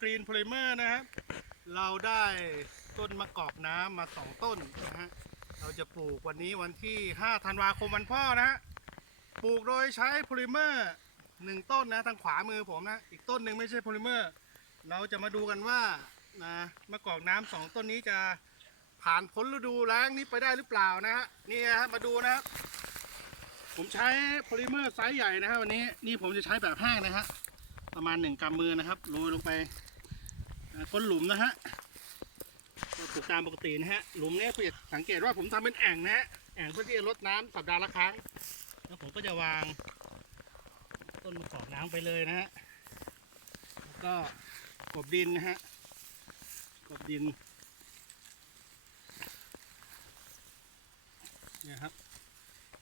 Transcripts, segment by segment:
กรีนโพลิเมอร์นะครับ เราได้ต้นมะกอกน้ำมาสองต้นนะฮะ เราจะปลูกวันนี้วันที่ 5 ธันวาคมวันพ่อนะฮะ ปลูกโดยใช้โพลิเมอร์หนึ่งต้นนะทางขวามือผมนะ อีกต้นหนึ่งไม่ใช่โพลิเมอร์ เราจะมาดูกันว่านะมะกอกน้ำสองต้นนี้จะผ่านพ้นฤดูแล้งนี้ไปได้หรือเปล่านะฮะ นี่ฮะมาดูนะครับ ผมใช้โพลิเมอร์ไซส์ใหญ่นะฮะวันนี้ นี่ผมจะใช้แบบแห้งนะฮะ ประมาณหนึ่งกำมือนะครับโรยลงไปก้นหลุมนะฮะปลูกตามปกตินะฮะหลุมนี้เพื่อสังเกตว่าผมทำเป็นแอ่งนะฮะแอ่งเพื่อที่จะลดน้ำสัปดาห์ละครั้ง แล้วผมก็จะวาง ต้นมะกอกน้ำไปเลยนะฮะแล้วก็กบดินนะฮะกบดินเนี่ยครับ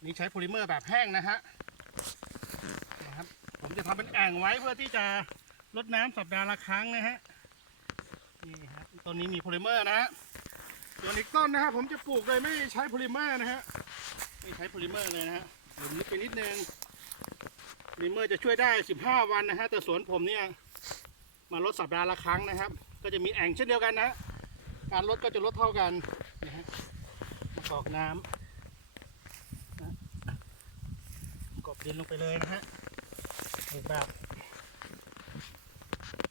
นี่ใช้โพลิเมอร์แบบแห้งนะฮะ จะทำเป็นแอ่งไว้เพื่อที่จะลดน้ำสัปดาห์ละครั้งนะฮะนี่ฮะต้นนี้มีโพลิเมอร์นะฮะส่วนอีกต้นนะฮะผมจะปลูกโดยไม่ใช้โพลิเมอร์นะฮะไม่ใช้โพลิเมอร์เลยนะฮะหลุมลึกไปนิดนึงโพลิเมอร์จะช่วยได้ 15 วันนะฮะแต่สวนผมเนี่ยมาลดสัปดาห์ละครั้งนะครับ ก็จะมีแอ่งเช่นเดียวกันนะ การลดก็จะลดเท่ากันนะฮะมากรอกน้ำกบดินลงไปเลยนะฮะ ลูกแบบ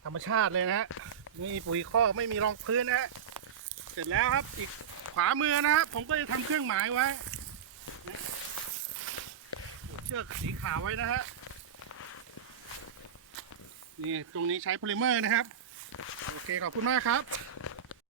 ธรรมชาติเลยนะฮะไม่มีปุ๋ยคอกไม่มีรองพื้นนะฮะเสร็จแล้วครับอีกขวามือนะครับผมก็จะทำเครื่องหมายไว้นะเชือกสีขาวไว้นะฮะนี่ตรงนี้ใช้โพลิเมอร์นะครับ โอเคขอบคุณมากครับ